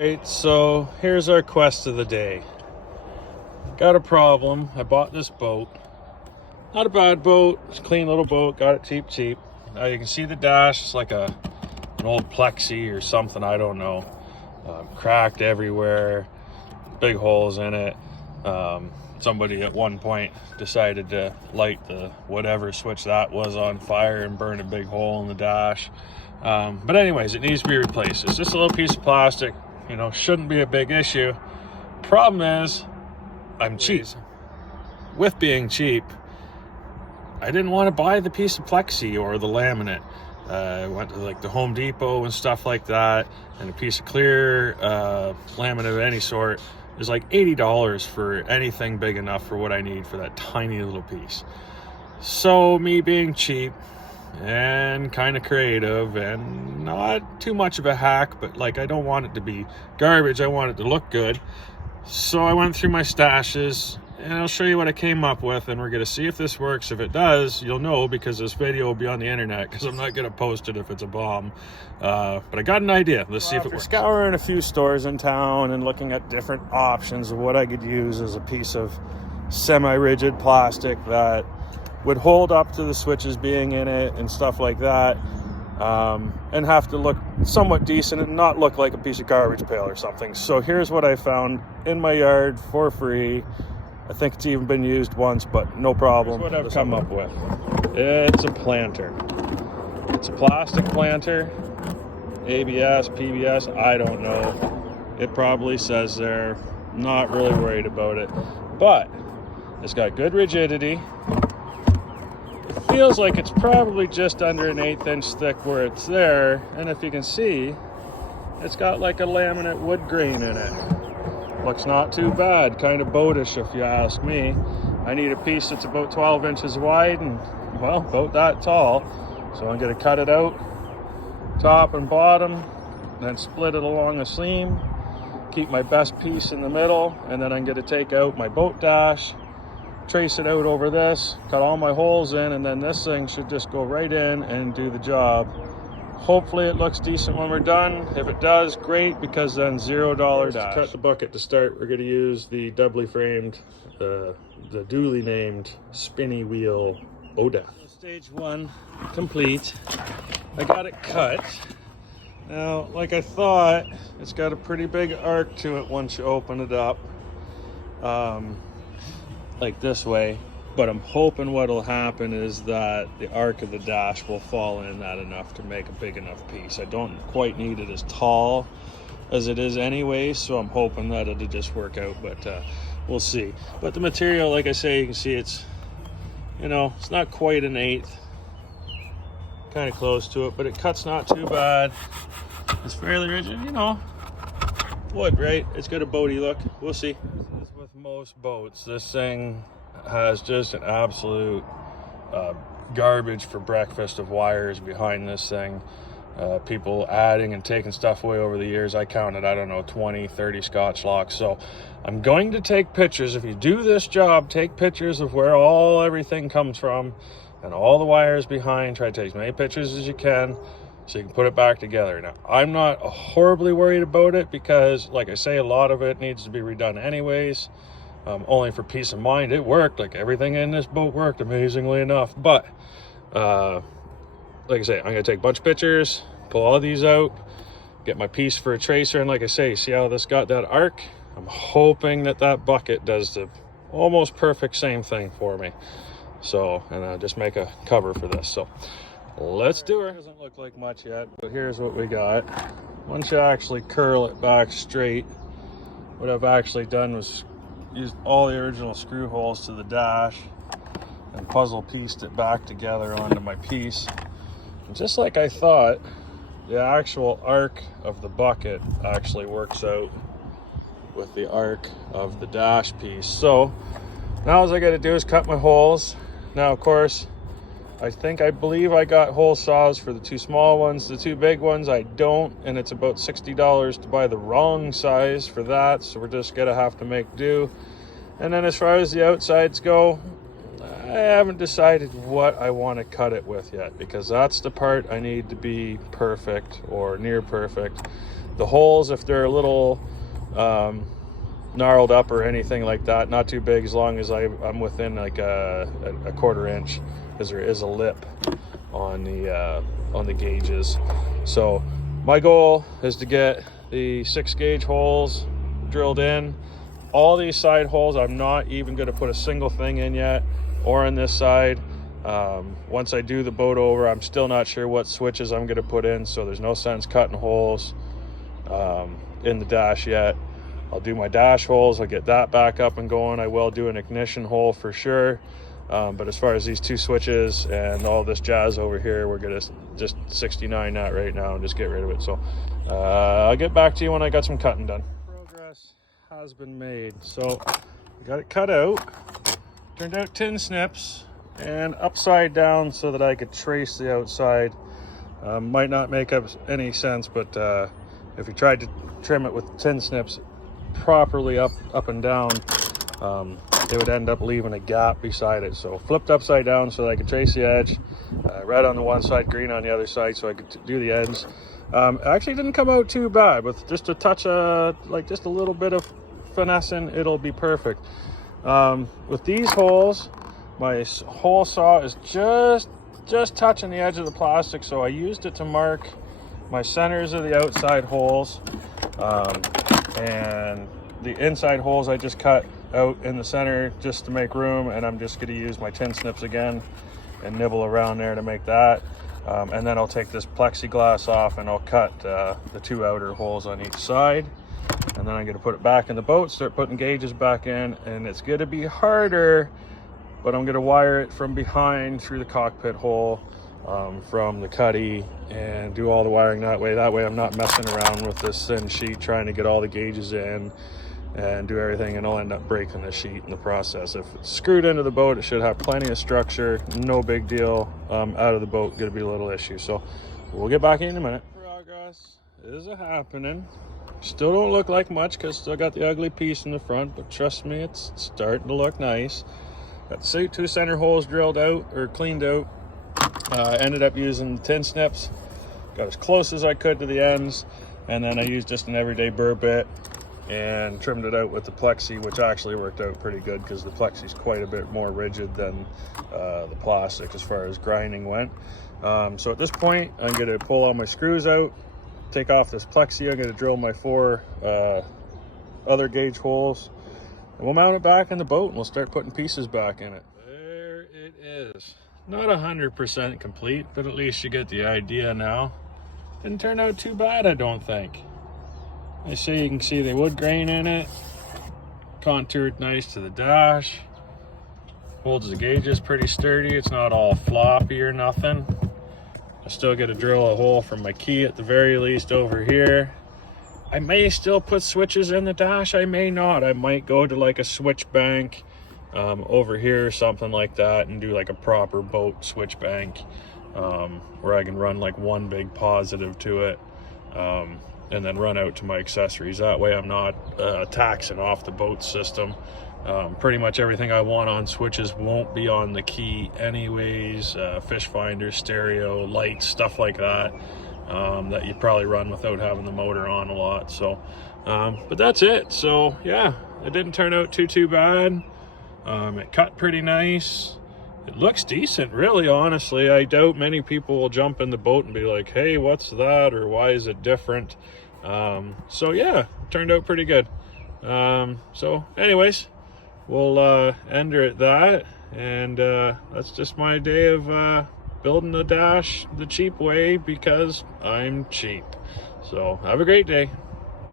Right, so here's our quest of the day. Got a problem. I bought this boat. Not a bad boat. It's a clean little boat. Got it cheap. You can see the dash. It's like an old plexi or something. I don't know. Cracked everywhere. Big holes in it. Somebody at one point decided to light the whatever switch that was on fire and burn a big hole in the dash. But anyways, it needs to be replaced. It's just a little piece of plastic. You know, shouldn't be a big issue. Problem is, I'm cheap. With being cheap, I didn't want to buy the piece of plexi or the laminate. I went to like the Home Depot and stuff like that, and a piece of clear laminate of any sort is like $80 for anything big enough for what I need for that tiny little piece. So me being cheap and kind of creative and not too much of a hack, but like I don't want it to be garbage, I want it to look good. So I went through my stashes and I'll show you what I came up with, and we're going to see if this works. If it does, you'll know because this video will be on the internet, because I'm not going to post it if it's a bomb. But I got an idea. Let's see if it works. Scouring a few stores in town and looking at different options of what I could use as a piece of semi-rigid plastic that would hold up to the switches being in it and stuff like that, and have to look somewhat decent and not look like a piece of garbage pail or something. So here's what I found in my yard for free. I think it's even been used once, but no problem. Here's what I've come up with. It's a planter. It's a plastic planter. ABS, PBS, I don't know. It probably says there. Not really worried about it. But it's got good rigidity. It feels like it's probably just under an 1/8 inch thick where it's there. And if you can see, it's got like a laminate wood grain in it. Looks not too bad, kind of boatish if you ask me. I need a piece that's about 12 inches wide and, well, about that tall. So I'm going to cut it out, top and bottom, then split it along the seam, keep my best piece in the middle, and then I'm going to take out my boat dash, trace it out over this, cut all my holes in, and then this thing should just go right in and do the job. Hopefully it looks decent when we're done. If it does, great, because then $0 dash. To cut the bucket to start, we're going to use the doubly framed, the duly named spinny wheel Oda. Stage 1 complete. I got it cut. Now, like I thought, it's got a pretty big arc to it once you open it up, like this way. But I'm hoping what'll happen is that the arc of the dash will fall in that enough to make a big enough piece. I don't quite need it as tall as it is anyway, so I'm hoping that it'll just work out, but we'll see. But the material, like I say, you can see it's, you know, it's not quite an 1/8, kind of close to it, but it cuts not too bad. It's fairly rigid, you know, wood, right? It's got a boaty look. We'll see. As with most boats, this thing has just an absolute garbage for breakfast of wires behind this thing. People adding and taking stuff away over the years. I counted, I don't know, 20, 30 Scotch locks. So I'm going to take pictures. If you do this job, take pictures of where everything comes from and all the wires behind. Try to take as many pictures as you can so you can put it back together. Now, I'm not horribly worried about it because, like I say, a lot of it needs to be redone anyways. Only for peace of mind. It worked. Like everything in this boat worked, amazingly enough. But like I say, I'm gonna take a bunch of pictures, pull all these out, get my piece for a tracer, and like I say, see how this got that arc? I'm hoping that bucket does the almost perfect same thing for me. So, and I'll just make a cover for this. So let's do it. Doesn't look like much yet, but here's what we got. Once you actually curl it back straight, what I've actually done was used all the original screw holes to the dash and puzzle pieced it back together onto my piece. And just like I thought, the actual arc of the bucket actually works out with the arc of the dash piece. So now all I got to do is cut my holes. Now, of course, I believe I got hole saws for the 2 small ones. The 2 big ones I don't, and it's about $60 to buy the wrong size for that, so we're just gonna have to make do. And then as far as the outsides go, I haven't decided what I want to cut it with yet, because that's the part I need to be perfect or near perfect. The holes, if they're a little gnarled up or anything like that, not too big, as long as I'm within like a quarter inch, because there is a lip on the gauges. So my goal is to get the 6 gauge holes drilled in. All these side holes, I'm not even going to put a single thing in yet, or on this side. Once I do the boat over, I'm still not sure what switches I'm going to put in, so there's no sense cutting holes in the dash yet. I'll do my dash holes, I'll get that back up and going. I will do an ignition hole for sure. But as far as these 2 switches and all this jazz over here, we're gonna just 69 that right now and just get rid of it. So I'll get back to you when I got some cutting done. Progress has been made. So I got it cut out, turned out tin snips and upside down so that I could trace the outside. Might not make up any sense, but if you tried to trim it with tin snips properly up and down, it would end up leaving a gap beside it. So flipped upside down so that I could trace the edge, red on the one side, green on the other side, so I could do the ends. It actually didn't come out too bad. With just a touch of, like just a little bit of finessing, it'll be perfect. With these holes, my hole saw is just touching the edge of the plastic, so I used it to mark my centers of the outside holes, and the inside holes I just cut out in the center just to make room, and I'm just going to use my tin snips again and nibble around there to make that. And then I'll take this plexiglass off and I'll cut the 2 outer holes on each side, and then I'm going to put it back in the boat, start putting gauges back in, and it's going to be harder, but I'm going to wire it from behind through the cockpit hole, from the cuddy, and do all the wiring that way. That way I'm not messing around with this thin sheet trying to get all the gauges in and do everything, and I'll end up breaking the sheet in the process. If it's screwed into the boat, it should have plenty of structure, no big deal. Out of the boat, gonna be a little issue. So we'll get back in a minute. Progress is happening. Still don't look like much because still got the ugly piece in the front, but trust me, it's starting to look nice. Got the 2 center holes drilled out or cleaned out. Ended up using tin snips, got as close as I could to the ends, and then I used just an everyday burr bit and trimmed it out with the plexi, which actually worked out pretty good because the plexi is quite a bit more rigid than the plastic as far as grinding went. So at this point, I'm going to pull all my screws out, take off this plexi. I'm going to drill my 4 other gauge holes, and we'll mount it back in the boat and we'll start putting pieces back in it. There it is. Not 100% complete, but at least you get the idea now. Didn't turn out too bad, I don't think. I see you can see the wood grain in it, contoured nice to the dash, holds the gauges pretty sturdy. It's not all floppy or nothing. I still got to drill a hole from my key at the very least over here. I may still put switches in the dash, I may not. I might go to like a switch bank over here or something like that and do like a proper boat switch bank, where I can run like one big positive to it, and then run out to my accessories. That way I'm not taxing off the boat system. Pretty much everything I want on switches won't be on the key anyways. Fish finder, stereo, lights, stuff like that, that you probably run without having the motor on a lot. So but that's it. So yeah, it didn't turn out too bad. It cut pretty nice. It looks decent, really, honestly. I doubt many people will jump in the boat and be like, hey, what's that, or why is it different? So yeah, turned out pretty good. So anyways, we'll end her at that, and that's just my day of building the dash the cheap way, because I'm cheap. So have a great day.